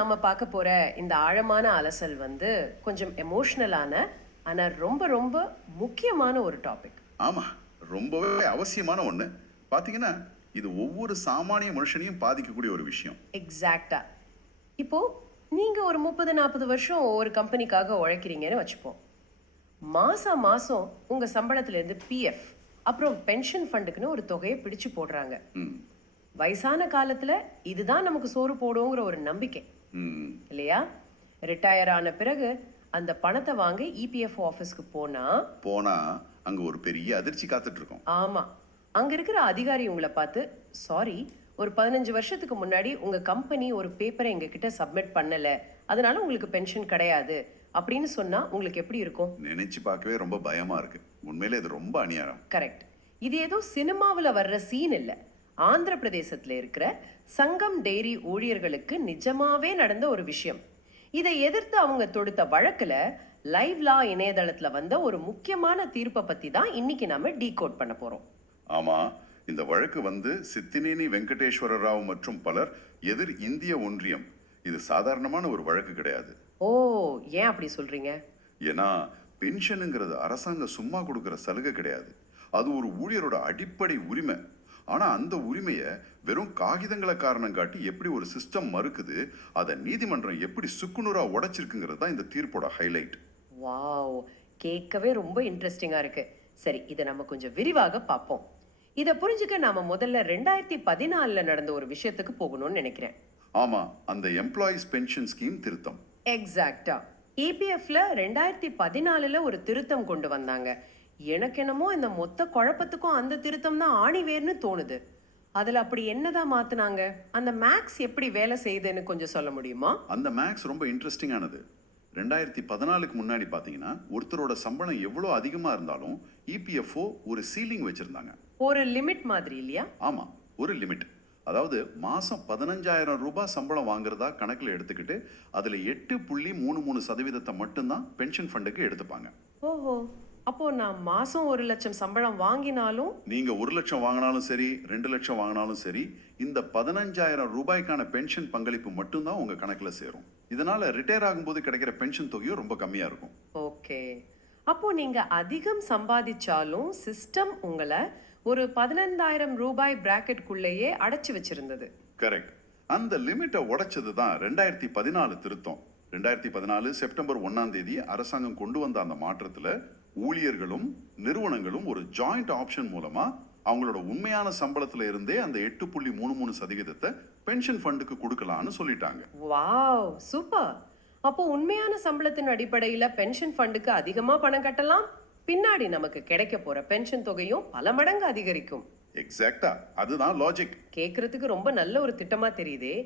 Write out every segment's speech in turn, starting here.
நாம பார்க்க போற இந்த ஆழமான அலசல் வந்து கொஞ்சம் எமோஷனலான ஆனா ரொம்ப ரொம்ப முக்கியமான ஒரு டாபிக். ஆமா, ரொம்பவே அவசியமான ஒண்ணு. பாத்தீங்கன்னா, இது ஒவ்வொரு சாமானிய மனுஷனையும் பாதிக்கக்கூடிய ஒரு விஷயம். எக்ஸாக்டா. இப்போ நீங்க ஒரு 30-40 வருஷம் ஒரு கம்பெனிக்காக உழைக்கிறீங்கன்னு வச்சுப்போம். மாசா மாசம் உங்க சம்பளத்துல இருந்து பிஎஃப் அப்புறம் பென்ஷன் ஃபண்டுக்குன்னு ஒரு தொகையை பிடிச்சு போடுறாங்க. ம், வயசான காலத்துல இதுதான் நமக்கு சோறு போடுங்கிற ஒரு நம்பிக்கை ம். இல்லையா? ரிட்டையர் ஆன பிறகு அந்த பணத்தை வாங்க இபிஎஃப் ஆஃபீஸ்க்கு போனா போனா அங்க ஒரு பெரிய அதிர்ச்சி காத்துட்டு இருக்கோம். ஆமா, அங்க இருக்கிற அதிகாரி உங்களை பார்த்து, சாரி, ஒரு 15 வருஷத்துக்கு முன்னாடி உங்க கம்பெனி ஒரு பேப்பரை எங்க கிட்ட சப்மிட் பண்ணல, அதனால உங்களுக்கு பென்ஷன் கிடையாது அப்படின்னு சொன்னா உங்களுக்கு எப்படி இருக்கும்? நினைச்சு பார்க்கவே ரொம்ப பயமா இருக்கு. உண்மையிலே இது ரொம்ப அநியாயம். கரெக்ட். இது ஏதோ சினிமாவில் வர்ற சீன் இல்லை. ஆந்திர பிரதேசத்தில் இருக்கிற சங்கம் டெய்ரி ஊழியர்களுக்கு நிஜமாவே நடந்த ஒரு விஷயம். இதை எதிர்த்து அவங்க தொடுத்த வழக்குல லைவ் லா இணையதளத்துல வந்த ஒரு முக்கியமான தீர்ப்பை பத்தி தான் இன்னைக்கு நாம டீகோட் பண்ண போறோம். ஆமா, இந்த வழக்கு வந்து சித்தினேனி வெங்கடேஸ்வர ராவ் மற்றும் பலர் எதிர் இந்திய ஒன்றியம். இது சாதாரணமான ஒரு வழக்கு கிடையாது. ஓ, ஏன் அப்படி சொல்றீங்க? ஏன்னா பென்ஷனுங்கிறது அரசாங்கம் சும்மா கொடுக்கிற சலுகை கிடையாது. அது ஒரு ஊழியரோட அடிப்படை உரிமை. ஆனா அந்த உரிமையை வெறும் காகிதங்களை காரணம் காட்டி எப்படி ஒரு சிஸ்டம் மறுக்குது, அதை நீதிமன்றம் எப்படி சுக்குநூறா உடைச்சிருக்குங்கிறது தான் இந்த தீர்ப்போட ஹைலைட். வாவ், கேட்கவே ரொம்ப இன்ட்ரெஸ்டிங்கா இருக்கு. சரி, இதை நம்ம கொஞ்சம் விரிவாக பார்ப்போம். இதை புரிஞ்சுக்க நாம முதல்ல 2014 நடந்த ஒரு விஷயத்துக்கு போகணும்னு நினைக்கிறேன். ஆமா, அந்த எம்ப்ளாயீஸ் பென்ஷன் ஸ்கீம் திருத்தம். எக்ஸாக்டா. இபிஎஃப்ல 2014 ஒரு திருத்தம் கொண்டு வந்தாங்க. எனக்கு என்னமோ இந்த மொத்த குழப்பத்துக்கும் அந்த திருத்தம் தான் ஆணிவேர்னு தோணுது. அதுல அப்படி என்னதான் மாத்துனாங்க? அந்த மேக்ஸ் எப்படி வேலை செய்யுதுன்னு கொஞ்சம் சொல்ல முடியுமா? அந்த மேக்ஸ் ரொம்ப இன்ட்ரெஸ்டிங்கானது. 2014க்கு முன்னாடி பார்த்தீங்கன்னா ஒருத்தரோட சம்பளம் எவ்வளோ அதிகமாக இருந்தாலும் இபிஎஃப்ஓ ஒரு சீலிங் வச்சிருந்தாங்க. ஒரு லிமிட் மாதிரி இல்லையா? ஆமா, ஒரு லிமிட். அதாவது மாசம் 15,000 ரூபாய் சம்பளம் வாங்குறதா கணக்கில் எடுத்துக்கிட்டு அதில் 8.33% மட்டும்தான் பென்ஷன் ஃபண்டுக்கு எடுத்துப்பாங்க. ஓஹோ, அப்போ நான் மாசம் 1,00,000 சம்பளம் வாங்கினாலும் நீங்க 1,00,000 வாங்கினாலும் சரி, 2,00,000 வாங்கினாலும் சரி, இந்த 15,000 ரூபாய்க்கான பென்ஷன் பங்களிப்பு மட்டும்தான் உங்க கணக்குல சேரும். இதனால ரிட்டையர் ஆகும்போது கிடைக்கிற பென்ஷன் தொகையும் ரொம்ப கம்மியா இருக்கும். ஓகே. அப்போ நீங்க அதிகம் சம்பாதிச்சாலும் சிஸ்டம் உங்களை ஒரு 15,000 ரூபாய் பிராக்கெட்குள்ளேயே அடைச்சு வச்சிருந்தது. கரெக்ட். அந்த லிமிட்டை உடைச்சது தான் 2014 திருத்தம். 2014 செப்டம்பர் 1ஆம் தேதி அரசாங்கம் கொண்டு வந்த அந்த மாற்றத்துல ஊழியர்களும் நிறுவனங்களும் ஒரு ஜாயிண்ட் ஆப்ஷன் மூலமா அவங்களோட உண்மையான சம்பளத்துல இருந்தே அந்த 8.33% பென்ஷன் ஃபண்டுக்கு கொடுக்கலாம்னு சொல்லிட்டாங்க. Wow, super. அப்போ உண்மையான சம்பளத்தின் அடிப்படையில பென்ஷன் ஃபண்டுக்கு அதிகமா பணம் கட்டலாம். பின்னாடி நமக்கு கிடைக்க போற பென்ஷன் தொகையும் பல மடங்கு அதிகரிக்கும். எக்ஸாக்டா, அதுதான் லாஜிக். கேட்கறதுக்கு ரொம்ப நல்ல ஒரு திட்டமா தெரியுதே.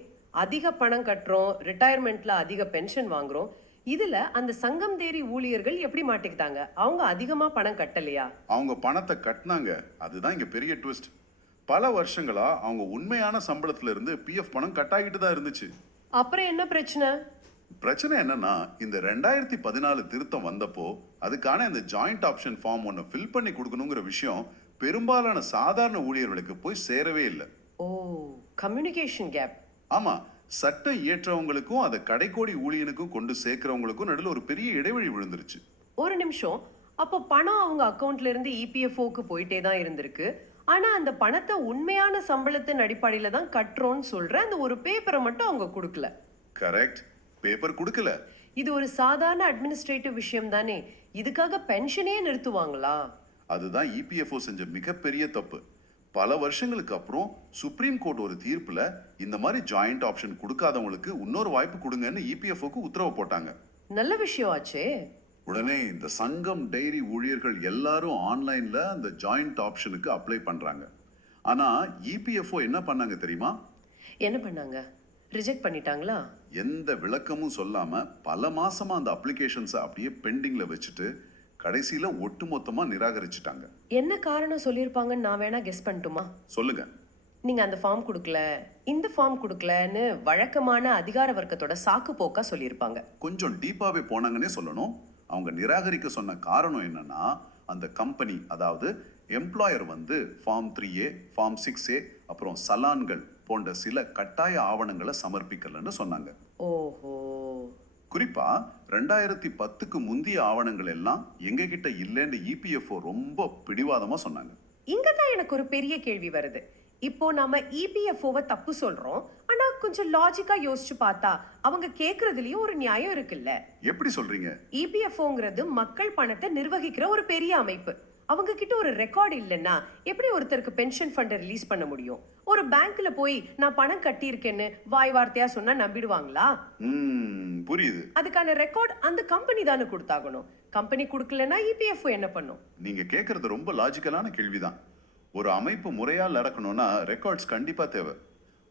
அதிக பணம் கட்டுறோம், ரிட்டையர்மெண்ட்ல அதிக பென்ஷன் வாங்குறோம். இதுல அந்த சங்கம் தேரி ஊழியர்கள் எப்படி மாட்டிக்கிட்டாங்க? அவங்க அதிகமா பணம் கட்டலையா? அவங்க பணத்தை கட்டினாங்க. அதுதான் இங்க பெரிய ட்விஸ்ட். பல வருஷங்களா அவங்க உண்மையான சம்பளத்துல இருந்து பிஎஃப் பணம் கட்டாகிட்டு தான் இருந்துச்சு. அப்புறம் என்ன பிரச்சனை? பிரச்சனை என்னன்னா, இந்த 2014 திருத்தம் வந்தப்போ அதுக்கான இந்த ஜாயிண்ட் ஆப்ஷன் ஃபார்ம் ஒன்று ஃபில் பண்ணி கொடுக்கணுங்கிற விஷயம் பெரும்பாலான சாதாரண ஊழியர்களுக்கு போய் சேரவே இல்லை. ஓ, கம்யூனிகேஷன் கேப். ஆமா, சட்டம் இயற்றவங்களுக்கும் அதை கடைக்கோடி ஊழியனுக்கும் கொண்டு சேர்க்கிறவங்களுக்கும் நடுவில் ஒரு பெரிய இடைவெளி விழுந்துருச்சு. ஒரு நிமிஷம். அப்போ பணம் அவங்க அக்கவுண்ட்ல இருந்து இபிஎஃப்ஓக்கு போயிட்டே தான் இருந்திருக்கு. ஆனா அந்த பணத்தை உண்மையான சம்பளத்தின் அடிப்படையில தான் கட்டுறோம்னு சொல்ற அந்த ஒரு பேப்பரை மட்டும் அவங்க கொடுக்கல. கரெக்ட், பேப்பர் கொடுக்கல. இது ஒரு சாதாரண அட்மினிஸ்ட்ரேட்டிவ் விஷயம் தானே. இதுக்காக பென்ஷனே நிறுத்துவாங்களா? அதுதான் இபிஎஃப்ஓ செஞ்ச மிகப்பெரிய தப்பு. பல வருஷங்களுக்கு அப்புறம் சுப்ரீம் கோர்ட் ஒரு தீர்ப்புல இந்த மாதிரி ஜாயிண்ட் ஆப்ஷன் கொடுக்காதவங்களுக்கு இன்னொரு வாய்ப்பு கொடுங்கன்னு இபிஎஃப்ஓக்கு உத்தரவு போட்டாங்க. நல்ல விஷயம் ஆச்சே. உடனே இந்த சங்கம் டெய்ரி ஊழியர்கள் எல்லாரும் ஆன்லைன்ல அந்த ஜாயிண்ட் ஆப்ஷனுக்கு அப்ளை பண்றாங்க. ஆனா இபிஎஃப்ஓ என்ன பண்ணாங்க தெரியுமா? என்ன பண்ணாங்க? ரிஜெக்ட் பண்ணிட்டாங்களா? எந்த விளக்கமும் சொல்லாம பல மாசமா அந்த அப்ளிகேஷன்ஸை அப்படியே பெண்டிங்ல வச்சுட்டு கடைசியில ஒட்டுமொத்தமா நிராகரிச்சுட்டாங்க. என்ன காரணம் சொல்லியிருப்பாங்கன்னு நான் வேணா கெஸ் பண்ணட்டுமா? சொல்லுங்க. நீங்க அந்த ஃபார்ம் கொடுக்கல, இந்த ஃபார்ம் கொடுக்கலன்னு வழக்கமான அதிகார வர்க்கத்தோட சாக்கு போக்கா சொல்லியிருப்பாங்க. கொஞ்சம் டீப்பாவே போனாங்கன்னே சொல்லணும். அவங்க நிராகரிக்க சொன்ன காரணம் என்னன்னா, அந்த கம்பெனி, அதாவது எம்ப்ளாயர் வந்து ஃபார்ம் 3A, ஃபார்ம் 6A, அப்புறம் சலான்கள் போன்ற சில கட்டாய ஆவணங்களை சமர்ப்பிக்கலன்னு சொன்னாங்க. ஓஹோ. குறிப்பா 2010க்கு முந்தைய ஆவணங்கள் எல்லாம் எங்க கிட்ட இல்லைன்னு இபிஎஃப்ஓ ரொம்ப பிடிவாதமா சொன்னாங்க. இங்க தான் எனக்கு ஒரு பெரிய கேள்வி வருது. இப்போ நாம இபிஎஃப்ஓவை தப்பு சொல்றோம், ஆனா கொஞ்சம் லாஜிக்கா யோசிச்சு பார்த்தா அவங்க கேக்குறதுலயும் ஒரு நியாயம் இருக்குல்ல. எப்படி சொல்றீங்க? இபிஎஃப்ஓங்கிறது மக்கள் பணத்தை நிர்வகிக்கிற ஒரு பெரிய அமைப்பு. அவங்க கிட்ட ஒரு ரெக்கார்ட் இல்லைன்னா எப்படி ஒருத்தருக்கு பென்ஷன் ஃபண்டை ரிலீஸ் பண்ண முடியும்? ஒரு பேங்க்ல போய் நான் பணம் கட்டியிருக்கேன்னு வாய் வார்த்தையா சொன்னா நம்பிடுவாங்களா? புரியுது. அதுக்கான ரெக்கார்ட் அந்த கம்பெனி தானே கொடுத்தாகணும். கம்பெனி கொடுக்கலன்னா இபிஎஃப்ஓ என்ன பண்ணும்? நீங்க கேக்குறது ரொம்ப லாஜிக்கலான கேள்விதான். ஒரு அமைப்பு முறையா நடக்கணும்னா ரெக்கார்ட்ஸ் கண்டிப்பா தேவை.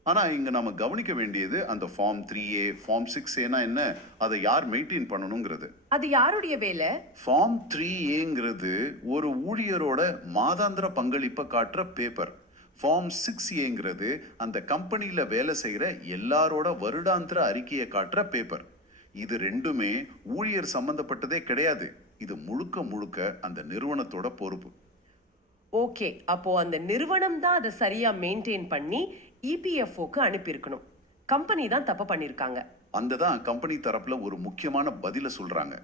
ஆனா இங்க நாம கவனிக்க வேண்டியது அந்த ஃபார்ம் 3A, ஃபார்ம் 6Aனா என்ன, அதை யார் மெயின்டைன் பண்ணணுங்கிறது. அது யாருடைய வேலை? ஃபார்ம் 3Aங்கிறது ஒரு ஊழியரோட மாதாந்திர பங்களிப்பை காட்டுற பேப்பர். ஃபார்ம் 6Aங்கிறது அந்த கம்பெனியில வேலை செய்யற எல்லாரோட வருடாந்திர அறிக்கையை காட்டுற பேப்பர். இது ரெண்டுமே ஊழியர் சம்பந்தப்பட்டதே கிடையாது. இது முழுக்க முழுக்க அந்த நிறுவனத்தோட பொறுப்பு. ஓகே, அப்போ அந்த நிறுவனம் தான் அதை சரியா மெயின்டைன் பண்ணி இபிஎஃப்ஓக்கு அனுப்பியிருக்கணும். கம்பெனி தான் தப்பு பண்ணியிருக்காங்க. அந்த தான் கம்பெனி தரப்புல ஒரு முக்கியமான பதில சொல்றாங்க.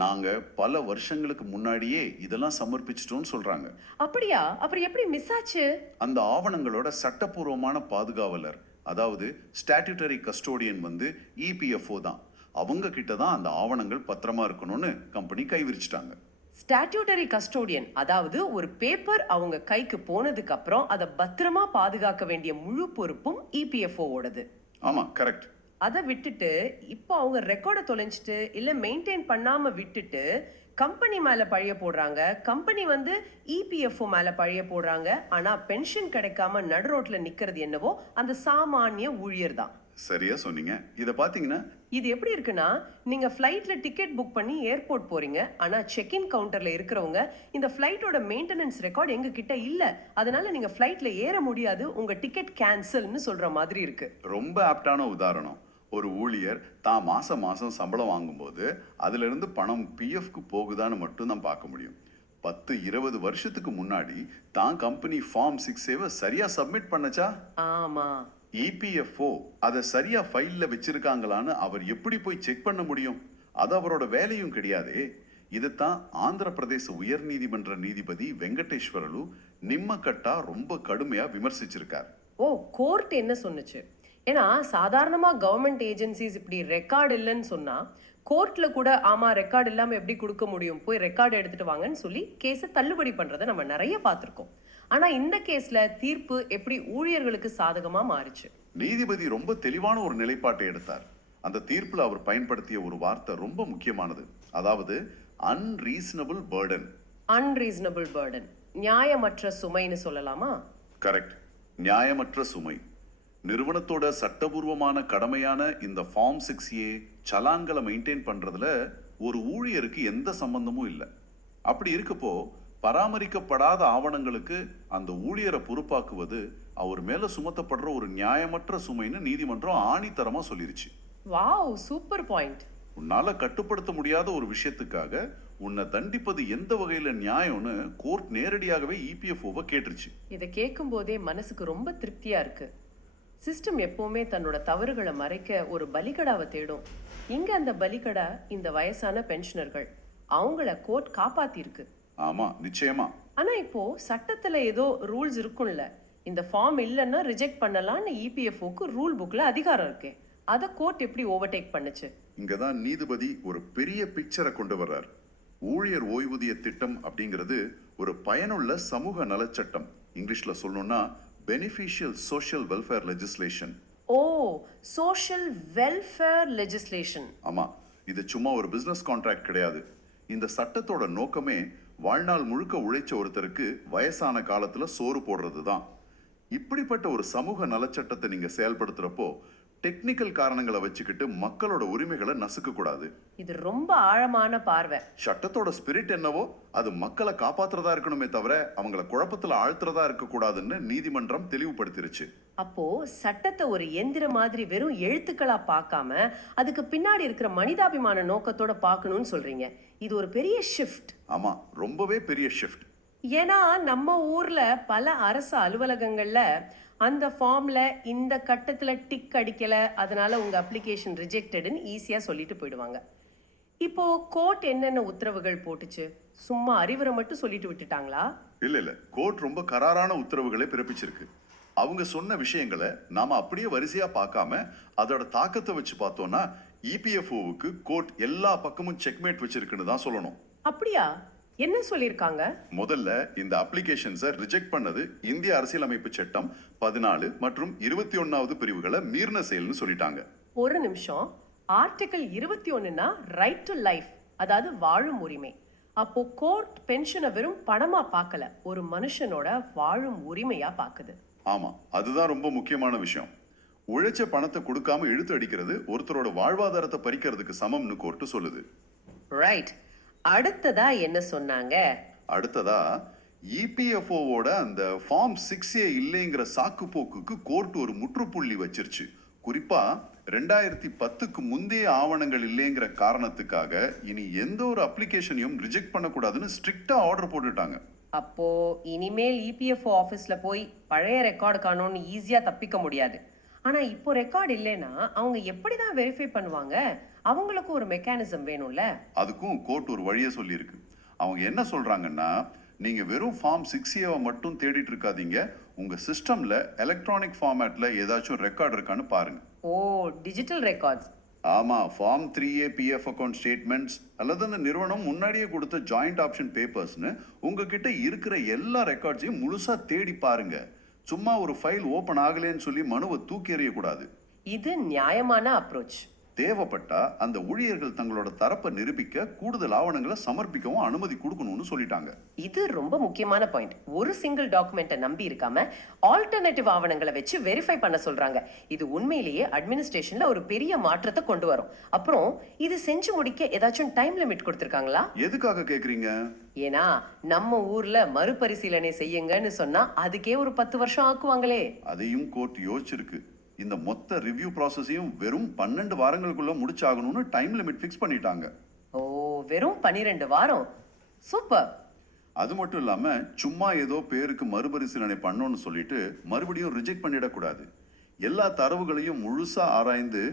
நாங்க பல வருஷங்களுக்கு முன்னாடியே இதெல்லாம் சமர்ப்பிச்சிட்டோம்னு சொல்றாங்க. அப்படியா? அப்புறம் எப்படி மிஸ் ஆச்சு? அந்த ஆவணங்களோட சட்டப்பூர்வமான பாதுகாவலர், அதாவது ஸ்டாட்யூட்டரி கஸ்டோடியன் இபிஎஃப்ஓ தான். அவங்க கிட்ட தான் அந்த ஆவணங்கள் பத்திரமா இருக்கணும்னு கம்பெனி கைவிரிச்சிட்டாங்க. ஸ்டாட்யூட்டரி கஸ்டோடியன், அதாவது ஒரு பேப்பர் அவங்க கைக்கு போனதுக்கு அப்புறம் அதை பத்திரமா பாதுகாக்க வேண்டிய முழு பொறுப்பும் இபிஎஃப்ஓவோடது. ஆமா, கரெக்ட். அதை விட்டுட்டு இப்போ அவங்க ரெக்கார்டை தொலைஞ்சிட்டு இல்ல மெயின்டைன் பண்ணாம விட்டுட்டு கம்பெனி மேல பழிய போடுறாங்க. கம்பெனி இபிஎஃப்ஓ மேல பழிய போடுறாங்க. ஆனா பென்ஷன் கிடைக்காம நடு ரோட்ல நிக்கிறது என்னவோ அந்த சாமானிய ஊழியர் தான். சரியா சொன்னீங்க. இத பாத்தீங்கன்னா இது எப்படி இருக்குன்னா, நீங்க ஃப்ளைட்ல டிக்கெட் புக் பண்ணி ஏர்போர்ட் போறீங்க. ஆனா செக்இன் கவுண்டர்ல இருக்கிறவங்க இந்த ஃப்ளைட்டோட மெயின்டெனன்ஸ் ரெக்கார்ட் எங்க கிட்ட இல்ல, அதனால நீங்க ஃப்ளைட்ல ஏற முடியாது, உங்க டிக்கெட் கேன்சல்னு சொல்ற மாதிரி இருக்கு. ரொம்ப ஆப்டான உதாரணம். ஒரு ஊழியர் தான் மாசம் மாசம் சம்பளம் வாங்கும்போது அதுல இருந்து பணம் பிஎஃப்க்கு போகுதான்னு மட்டும் தான் பார்க்க முடியும். 10-20 வருஷத்துக்கு முன்னாடி தான் கம்பெனி ஃபார்ம் 6A சரியா சப்மிட் பண்ணச்சா? ஆமா. இபிஎஃப்ஓ அதை சரியா ஃபைல்ல வச்சிருக்காங்களான்னு அவர் எப்படி போய் செக் பண்ண முடியும்? அது அவரோட வேலையும் கிடையாதே. இதுதான் ஆந்திர பிரதேச உயர் நீதிமன்ற நீதிபதி வெங்கடேஸ்வரலு நிம்மக்கட்டா ரொம்ப கடுமையா விமர்சிச்சிருக்கார். ஓ, கோர்ட் என்ன சொன்னுச்சு? ஏன்னா சாதாரணமா கவர்மெண்ட் ஏஜென்சிஸ் இப்படி ரெக்கார்டு இல்லைன்னு சொன்னா கோர்ட்ல கூட ஆமா ரெக்கார்டு இல்லாம எப்படி கொடுக்க முடியும், போய் ரெக்கார்டு எடுத்துட்டு வாங்கன்னு சொல்லி கேஸை தள்ளுபடி பண்றதை நம்ம நிறைய பார்த்திருக்கோம். ஆனா இந்த கேஸ்ல தீர்ப்பு எப்படி ஊழியர்களுக்கு சாதகமா மாறுச்சு? நீதிபதி ரொம்ப தெளிவான ஒரு நிலைப்பாட்டை எடுத்தார். அந்த தீர்ப்புல அவர் பயன்படுத்திய ஒரு வார்த்தை ரொம்ப முக்கியமானது. அதாவது அன்ரீசனபிள் பர்டன். அன்ரீசனபிள் பர்டன், நியாயமற்ற சுமைன்னு சொல்லலாமா? கரெக்ட், நியாயமற்ற சுமை. நிறுவனத்தோட சட்டபூர்வமான கடமையான இந்த ஃபார்ம் 6A சலான்களை மெயின்டைன் பண்றதுல ஒரு ஊழியருக்கு எந்த சம்பந்தமும் இல்லை. அப்படி இருக்கப்போ பராமரிக்கப்படாத ஆவணங்களுக்கு அந்த ஊழியரை பொறுப்பாக்குவது அவர் மேல சுமத்தப்படுற ஒரு நியாயமற்ற சுமைன்னு நீதிமன்றம் ஆணித்தரமா சொல்லிருச்சு. Wow, super point. உன்னால கட்டுப்படுத்த முடியாத ஒரு விஷயத்துக்காக உன்னை தண்டிப்பது எந்த வகையில நியாயம்னு கோர்ட் நேரடியாகவே இபிஎஃப்ஓவை கேட்டுருச்சு. இதை கேட்கும் போதே மனசுக்கு ரொம்ப திருப்தியா இருக்கு. சிஸ்டம் எப்பவுமே தன்னோட தவறுகளை மறைக்க ஒரு பலிகடாவை தேடும். இங்க அந்த பலிகடா இந்த வயசான பென்ஷனர்கள். அவங்கள கோர்ட் காப்பாத்திருக்கு. ஆமா, நிச்சயமா. ஆனா இப்போ சட்டத்துல ஏதோ ரூல்ஸ் இருக்கும்ல, இந்த ஃபார்ம் இல்லைன்னா ரிஜெக்ட் பண்ணலாம்னு இபிஎஃப்ஓக்கு ரூல் புக்ல அதிகாரம் இருக்கு. அதை கோர்ட் எப்படி ஓவர்டேக் பண்ணுச்சு? இங்கதான் நீதிபதி ஒரு பெரிய பிக்சரை கொண்டு வர்றார். ஊழியர் ஓய்வூதிய திட்டம் அப்படிங்கிறது ஒரு பயனுள்ள சமூக நலச்சட்டம். இங்கிலீஷ்ல சொல்லணும்னா பெனிஃபிஷியல் சோஷியல் வெல்ஃபேர் லெஜிஸ்லேஷன். ஓ, சோஷியல் வெல்ஃபேர் லெஜிஸ்லேஷன். ஆமா, இது சும்மா ஒரு பிசினஸ் கான்ட்ராக்ட் கிடையாது. இந்த சட்டத்தோட நோக்கமே வாழ்நாள் முழுக்க உழைச்ச ஒருத்தருக்கு வயசான காலத்துல சோறு போடுறது தான். இப்படிப்பட்ட ஒரு சமூக நலச்சட்டத்தை நீங்க செயல்படுத்துறப்போ டெக்னிக்கல் காரணங்களை வச்சுக்கிட்டு மக்களோட உரிமைகளை நசுக்க கூடாது. இது ரொம்ப ஆழமான பார்வை. சட்டத்தோட ஸ்பிரிட் என்னவோ அது மக்களை காப்பாத்துறதா இருக்கணுமே தவிர அவங்கள குழப்பத்துல ஆழ்த்துறதா இருக்க கூடாதுன்னு நீதிமன்றம் தெளிவுபடுத்திருச்சு. அப்போ சட்டத்தை ஒரு எந்திர மாதிரி வெறும் எழுத்துக்களா பார்க்காம அதுக்கு பின்னாடி இருக்கிற மனிதாபிமான நோக்கத்தோட பார்க்கணும்னு சொல்றீங்க. இது ஒரு பெரிய ஷிஃப்ட். ஆமா, ரொம்பவே பெரிய ஷிஃப்ட். ஏன்னா நம்ம ஊர்ல பல அரசு அலுவலகங்கள்ல அந்த ஃபார்ம்ல இந்த கட்டத்துல டிக் அடிக்கல, அதனால உங்க அப்ளிகேஷன் ரிஜெக்டட்னு ஈஸியா சொல்லிட்டு போயிடுவாங்க. இப்போ கோர்ட் என்னென்ன உத்தரவுகள் போட்டுச்சு? சும்மா அறிவுரை மட்டும் சொல்லிட்டு விட்டுட்டாங்களா? இல்ல கோர்ட் ரொம்ப கராரான உத்தரவுகளை பிறப்பிச்சிருக்கு. அவங்க சொன்ன விஷயங்களை நாம அப்படியே வரிசையா பார்க்காம அதோட தாக்கத்தை வச்சு பார்த்தோம்னா இபிஎஃப்ஓவுக்கு கோர்ட் எல்லா பக்கமும் செக்மேட் வச்சிருக்குன்னு தான் சொல்லணும். அப்படியா? என்ன சொல்லியிருக்காங்க? முதல்ல இந்த அப்ளிகேஷன்ஸை ரிஜெக்ட் பண்ணது இந்திய அரசியலமைப்பு சட்டம் 14 மற்றும் 21வது பிரிவுகளை மீறின செயல்னு சொல்லிட்டாங்க. ஒரு நிமிஷம். ஆர்டிகல் 21னா ரைட் டு லைஃப், அதாவது வாழும் உரிமை. அப்போ கோர்ட் பென்ஷனை வெறும் பணமா பார்க்கல, ஒரு மனுஷனோட வாழும் உரிமையா பார்க்குது. ஆமா, அதுதான் ரொம்ப முக்கியமான விஷயம். உழைச்ச பணத்தை கொடுக்காம இழுத்து அடிக்கிறது ஒருத்தரோட வாழ்வாதாரத்தை பறிக்கிறதுக்கு சமம்னு கோர்ட் சொல்லுது. ரைட். அடுத்ததா என்ன சொன்னாங்க? அடுத்ததா இபிஎஃப்ஓவோட அந்த ஃபார்ம் 6A இல்லைங்கிற சாக்கு போக்குக்கு கோர்ட் ஒரு முற்றுப்புள்ளி வச்சிருச்சு. குறிப்பா 2010க்கு முந்தைய ஆவணங்கள் இல்லைங்கிற காரணத்துக்காக இனி எந்த ஒரு அப்ளிகேஷனையும் ரிஜெக்ட் பண்ணக்கூடாதுன்னு ஸ்ட்ரிக்டா ஆர்டர் போட்டுட்டாங்க. அப்போ இனிமேல் இபிஎஃப்ஓ ஆஃபீஸ்ல போய் பழைய ரெக்கார்டு காணோன்னு ஈஸியா தப்பிக்க முடியாது. ஆனா இப்போ ரெக்கார்டு இல்லைன்னா அவங்க எப்படி தான் வெரிஃபை பண்ணுவாங்க? அவங்களுக்கு ஒரு மெக்கானிசம் வேணும்ல. அதுக்கும் கோர்ட் ஒரு வழியை சொல்லியிருக்கு. அவங்க என்ன சொல்றாங்கன்னா, நீங்க வெறும் ஃபார்ம் 6Aவை மட்டும் தேடிட்டு இருக்காதீங்க, உங்க சிஸ்டம்ல எலக்ட்ரானிக் ஃபார்மேட்ல ஏதாச்சும் ரெக்கார்ட் இருக்கான்னு பாருங்க. ஓ, டிஜிட்டல் ரெக்கார்ட்ஸ். ஆமா, form 3A PF account statements அல்லது அந்த நிறுவனம் முன்னாடியே கொடுத்த ஜாயிண்ட் ஆப்ஷன் பேப்பர்ஸ்னு உங்ககிட்ட இருக்கிற எல்லா ரெக்கார்ட்ஸையும் முழுசா தேடி பாருங்க. சும்மா ஒரு ஃபைல் ஓபன் ஆகலைன்னு சொல்லி மனுவை தூக்கி எறியக்கூடாது. இது நியாயமான அப்ரோச். தேவைப்பட்டா அந்த ஊழியர்கள் தங்களோட தரப்பை நிரூபிக்க கூடுதல் ஆவணங்களை சமர்ப்பிக்கவும் அனுமதி கொடுக்கணும்னு சொல்லிட்டாங்க. இது ரொம்ப முக்கியமான பாயிண்ட். ஒரு சிங்கிள் டாக்குமெண்ட்டை நம்பி இருக்காம ஆல்டர்னேட்டிவ் ஆவணங்களை வச்சு வெரிஃபை பண்ண சொல்றாங்க. இது உண்மையிலேயே அட்மினிஸ்ட்ரேஷன்ல ஒரு பெரிய மாற்றத்தை கொண்டு வரும். அப்புறம் இது செஞ்சு முடிக்க ஏதாச்சும் டைம் லிமிட் கொடுத்திருக்காங்களா? எதுக்காக கேக்குறீங்க? ஏன்னா நம்ம ஊர்ல மறுபரிசீலனை செய்யுங்கன்னு சொன்னா அதுக்கே ஒரு 10 வருஷம் ஆக்குவாங்களே. அதையும் கோர்ட் யோசிச்சிருக்கு. இந்த மொத்த ரிவ்யூ ப்ராசஸையும் வெறும் 12 வாரங்களுக்குள்ள முடிச்சாகணும்னு டைம் லிமிட் ஃபிக்ஸ் பண்ணிட்டாங்க. ஓ, வெறும் 12 வாரம். சூப்பர். அது மட்டும் இல்லாம சும்மா ஏதோ பேருக்கு மறுபரிசீலனை பண்ணோம்னு சொல்லிட்டு மறுபடியும் ரிஜெக்ட் பண்ணிடக்கூடாது. எல்லா தரவுகளையும் முழுசா ஆராய்ந்து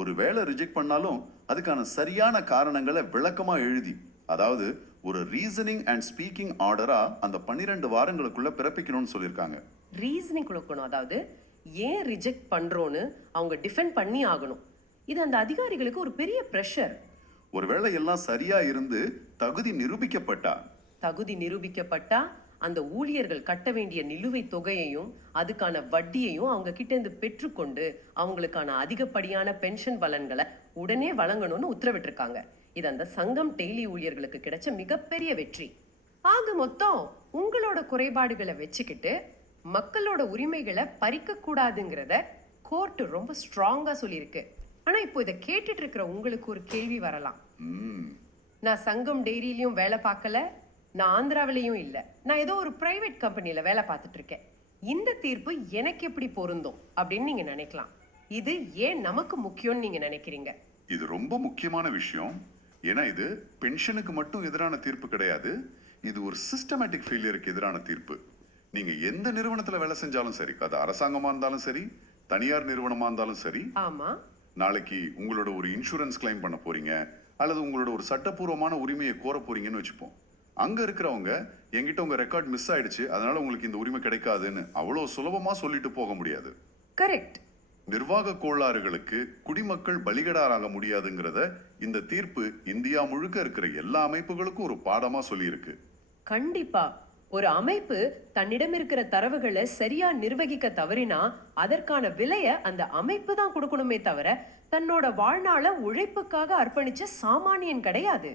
ஒருவேளை ரிஜெக்ட் பண்ணாலும் அதுக்கான சரியான காரணங்களை விளக்கமா எழுதி, அதாவது ஒரு ரீசனிங் அண்ட் ஸ்பீக்கிங் ஆர்டரா அந்த 12 வாரங்களுக்குள்ள பிறப்பிக்கணும்னு சொல்லியிருக்காங்க. ரீசனிங் கொடுக்கணும், அதாவது ஏன் ரிஜெக்ட் பண்றோன்னு அவங்க டிஃபெண்ட் பண்ணி ஆகணும். இது அந்த அதிகாரிகளுக்கு ஒரு பெரிய ப்ரெஷர். ஒருவேளை எல்லாம் சரியா இருந்து தகுதி நிரூபிக்கப்பட்டா அந்த ஊழியர்கள் கட்ட வேண்டிய நிலுவைத் தொகையையும் அதுக்கான வட்டியையும் அவங்க கிட்ட இருந்து பெற்றுக்கொண்டு அவங்களுக்கான அதிகப்படியான பென்ஷன் பலன்களை உடனே வழங்கணும்னு உத்தரவிட்டிருக்காங்க. இது அந்த சங்கம் டெய்லி ஊழியர்களுக்கு கிடைச்ச மிகப்பெரிய வெற்றி. ஆக மொத்தம் உங்களோட குறைபாடுகளை வச்சுக்கிட்டு மக்களோட உரிமைகளை பறிக்க கூடாதுங்கிறத கோர்ட் ரொம்ப ஸ்ட்ராங்கா சொல்லியிருக்கு. ஆனா இப்போ இதை கேட்டுட்டு இருக்கிற உங்களுக்கு ஒரு கேள்வி வரலாம். நான் சங்கம் டெய்ரியிலையும் வேலை பார்க்கல, நான் ஆந்திராவிலையும் இல்லை, நான் ஏதோ ஒரு பிரைவேட் கம்பெனியில வேலை பார்த்துட்டு இருக்கேன். இந்த தீர்ப்பு எனக்கு எப்படி பொருந்தும் அப்படின்னு நீங்க நினைக்கலாம். இது ஏன் நமக்கு முக்கியம்னு நீங்க நினைக்கிறீங்க? இது ரொம்ப முக்கியமான விஷயம். ஏன்னா இது பென்ஷனுக்கு மட்டும் எதிரான தீர்ப்பு கிடையாது, இது ஒரு சிஸ்டமேட்டிக் ஃபெயிலியருக்கு எதிரான தீர்ப்பு. நீங்க எந்த நிறுவனத்துல வேலை செஞ்சாலும் சரி, அது அரசாங்கமா இருந்தாலும் சரி, தனியார் நிறுவனமா இருந்தாலும் சரி, ஆமா, நாளைக்கு உங்களோட ஒரு இன்சூரன்ஸ் கிளைம் பண்ண போறீங்க அல்லது உங்களோட ஒரு சட்டப்பூர்வமான உரிமையை கோர போறீங்கன்னு வச்சுப்போம். அங்க இருக்கிறவங்க என்கிட்ட உங்க ரெக்கார்ட் மிஸ் ஆயிடுச்சு, அதனால உங்களுக்கு இந்த உரிமை கிடைக்காதுன்னு அவ்வளவு சுலபமா சொல்லிட்டு போக முடியாது. கரெக்ட். நிர்வாக கோளாறுகளுக்கு குடிமக்கள் பலிகடாராக முடியாதுங்கிறத இந்த தீர்ப்பு இந்தியா முழுக்க இருக்கிற எல்லா அமைப்புகளுக்கும் ஒரு பாடமா சொல்லியிருக்கு. கண்டிப்பா. ஒரு அமைப்பு தன்னிடம் இருக்கிற தரவுகளை சரியா நிர்வகிக்க தவறினா அதற்கான விலைய அந்த அமைப்பு தான் கொடுக்கணுமே தவிர தன்னோட வாழ்நாள உழைப்புக்காக அர்ப்பணிச்ச சாமானியன் கிடையாது.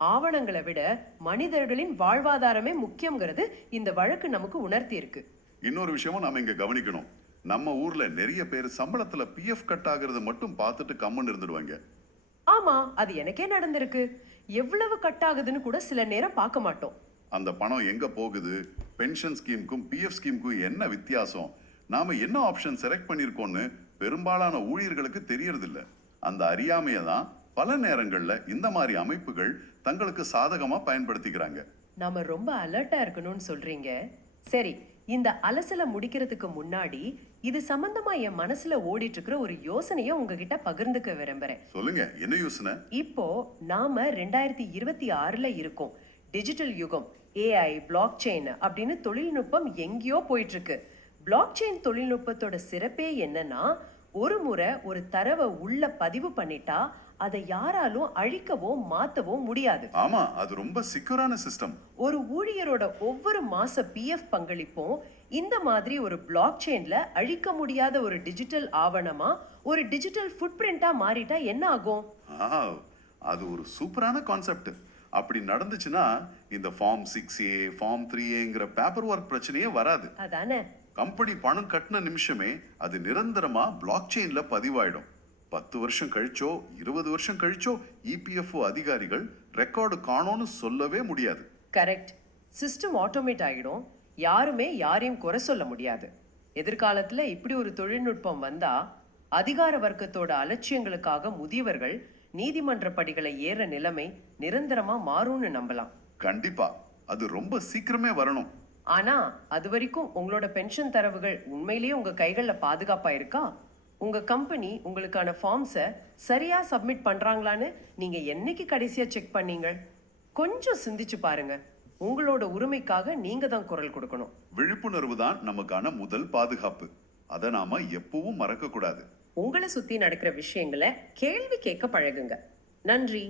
ஆவணங்களை விட மனிதர்களின் வாழ்வாதாரமே முக்கியங்கிறது இந்த வழக்கு நமக்கு உணர்த்தி இருக்கு. இன்னொரு விஷயமும் நாம இங்க கவனிக்கணும். நம்ம ஊர்ல நிறைய பேர் சம்பளத்துல பிஎஃப் கட் ஆகுறது மட்டும் பார்த்துட்டு கம்மன் இருந்துடுவாங்க. ஆமா, அது எனக்கே நடந்திருக்கு. எவ்வளவு கட் ஆகுதுன்னு கூட சில நேரம் பார்க்க மாட்டோம். அந்த பணம் எங்க போகுது, பென்ஷன் ஸ்கீமுக்கும் பிஎஃப் ஸ்கீமுக்கும் என்ன வித்தியாசம், நாம என்ன ஆப்ஷன் செலக்ட் பண்ணிருக்கோம்னு பெரும்பாலான ஊழியர்களுக்கு தெரியறதில்ல. அந்த அறியாமையை தான் பல நேரங்கள்ல இந்த மாதிரி அமைப்புகள் தங்களுக்கு சாதகமா பயன்படுத்திக்கிறாங்க. நாம ரொம்ப அலர்ட்டா இருக்கணும்னு சொல்றீங்க. சரி, இந்த அலசலை முடிக்கிறதுக்கு முன்னாடி இது சம்பந்தமா என் மனசுல ஓடிட்டு இருக்கிற ஒரு யோசனையை உங்ககிட்ட பகிர்ந்துக்க விரும்புறேன். சொல்லுங்க, என்ன யோசனை? இப்போ நாம 2026ல இருக்கோம். டிஜிட்டல் யுகம், ஏஐ, பிளாக் செயின் அப்படின்னு தொழில்நுட்பம் எங்கேயோ போயிட்டு இருக்கு. பிளாக் செயின் தொழில்நுட்பத்தோட சிறப்பே என்னன்னா, ஒரு முறை ஒரு தரவை உள்ள பதிவு பண்ணிட்டா அதை யாராலும் அழிக்கவோ மாத்தவோ முடியாது. ஆமா, அது ரொம்ப சிக்யூரான சிஸ்டம். ஒரு ஊழியரோட ஒவ்வொரு மாச பிஎஃப் பங்களிப்பும் இந்த மாதிரி ஒரு பிளாக் செயின்ல அழிக்க முடியாத ஒரு டிஜிட்டல் ஆவணமா, ஒரு டிஜிட்டல் ஃபுட் பிரிண்டா மாறிட்டா என்ன ஆகும்? அது ஒரு சூப்பரான கான்செப்ட். அப்படி நடந்துச்சுன்னா இந்த ஃபார்ம் 6A, ஃபார்ம் 3Aங்கிற பேப்பர் ஒர்க் பிரச்சனையே வராது. அதானே? கம்பெனி பணம் கட்டின நிமிஷமே அது நிரந்தரமா பிளாக் செயின்ல பதிவாயிடும். 10 வருஷம் கழிச்சோ 20 வருஷம் கழிச்சோ இபிஎஃப்ஓ அதிகாரிகள் ரெக்கார்டு காணோன்னு சொல்லவே முடியாது. கரெக்ட். சிஸ்டம் ஆட்டோமேட் ஆகிடும். யாருமே யாரையும் குறை சொல்ல முடியாது. எதிர்காலத்துல இப்படி ஒரு தொழில்நுட்பம் வந்தா அதிகார வர்க்கத்தோட அலட்சியங்களுக்காக முதியவர்கள் நீதிமன்ற படிகளை ஏற நிலைமை நிரந்தரமா மாறும்னு நம்பலாம். கண்டிப்பா அது ரொம்ப சீக்கிரமே வரணும். ஆனா அது வரைக்கும் உங்களோட பென்ஷன் தரவுகள் உண்மையிலேயே உங்க கைகள்ல பாதுகாப்பா இருக்கா? உங்க கம்பெனி உங்களுக்கான ஃபார்ம்ஸை சரியா சப்மிட் பண்றாங்களான்னு நீங்க என்னைக்கு கடைசியா செக் பண்ணீங்க? கொஞ்சம் சிந்திச்சு பாருங்க. உங்களோட உரிமைக்காக நீங்க தான் குரல் கொடுக்கணும். விழிப்புணர்வு தான் நமக்கான முதல் பாதுகாப்பு. அதை நாம எப்பவும் மறக்க கூடாது. உங்களை சுத்தி நடக்கிற விஷயங்களை கேள்வி கேட்க பழகுங்க. நன்றி.